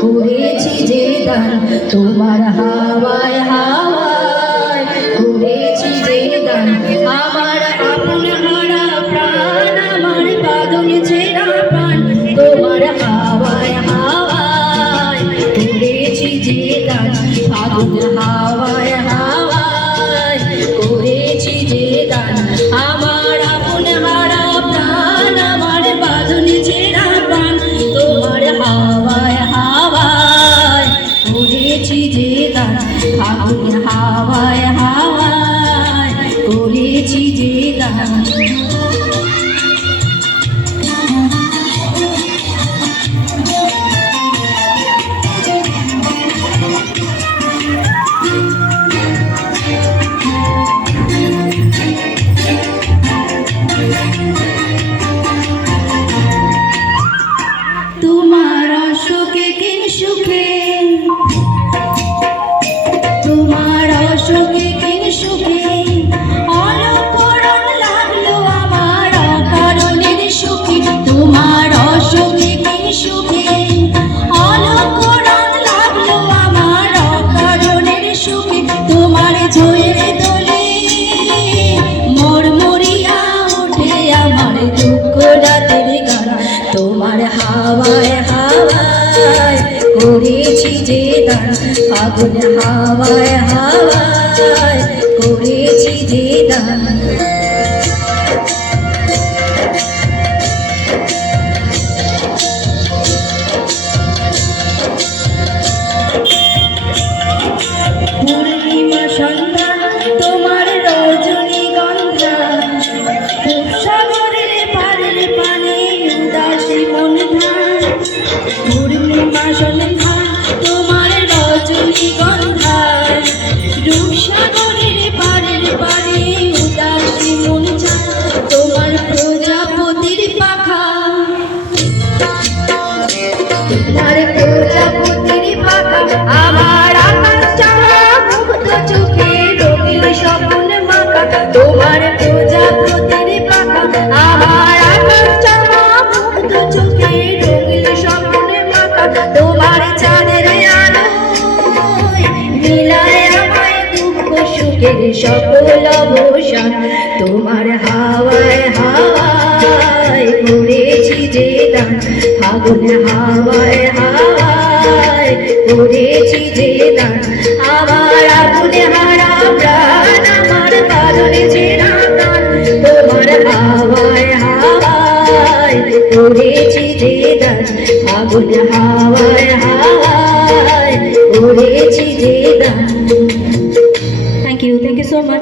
করেছি যে দান তোমার হাওয়ায় হাওয়ায় করেছি যে দান আমার আপন হারা প্রাণ আমার বাঁধন ছেঁড়া প্রাণ তোমার হাওয়ায় হাওয়ায় করেছি যে দান ফাগুন হাওয়ায় হাওয়ায় করেছি যে দান আমার আপন হারা প্রাণ আমার বাঁধন ছেঁড়া প্রাণ তোমার হাওয়ায় হাওয়ায় করেছি যে দান ফাগুন হাওয়ায় হাওয়ায় করেছি যে দান তোমার অসুখে কিন সুখে তোমার অসুখে কিন সুখে অলকরণ লাগলো আমার অকারণের সুখে তোমার অসুখে কিন সুখে অলকরণ লাগলো আমার অকারণের সুখে তোমার ঝোয়ের দোলে মরমরিয়া ওঠে আমার দুঃখ রাতের গান তোমার হাওয়ায় হাওয়ায় করেছি যে দান ফাগুন হাওয়ায় হাওয়ায় করেছি যে দান পূর্ণিমা সন্ধ্যা তোমার রজনীগন্ধা সাগরের পারের পানে উদাসী মন ধার পূর্ণিমা সন্ধ্যা তোমার রজনীগন্ধা রূপসাগরের পারের পানে উদাসী মন ধার তোমার প্রজাপতির পাখা তোমার প্রজাপতির পাখা আমার আকাশ চাওয়া মুগ্ধ চোখে রঙিন স্বপ্ন মাখা তোমার প্রজাপতির পাখা আমার আকাশ চাওয়া মুগ্ধ চোখে রঙিন স্বপ্ন মাখা তোমার চাঁদের আলো মিলায় আমায় দুঃখ সুখের সকল অবসান তোমার হাওয়ায় হাওয়ায় করেছি যে দান ফাগুন হাওয়ায় হাওয়ায় করেছি যে দান আমার আপন হারা প্রাণ আমার বাঁধন ছেঁড়া প্রাণ তোমার হাওয়ায় হাওয়ায় করেছি যে দান ফাগুন হাওয়ায় হাওয়ায় করেছি যে দান। Thank you so much.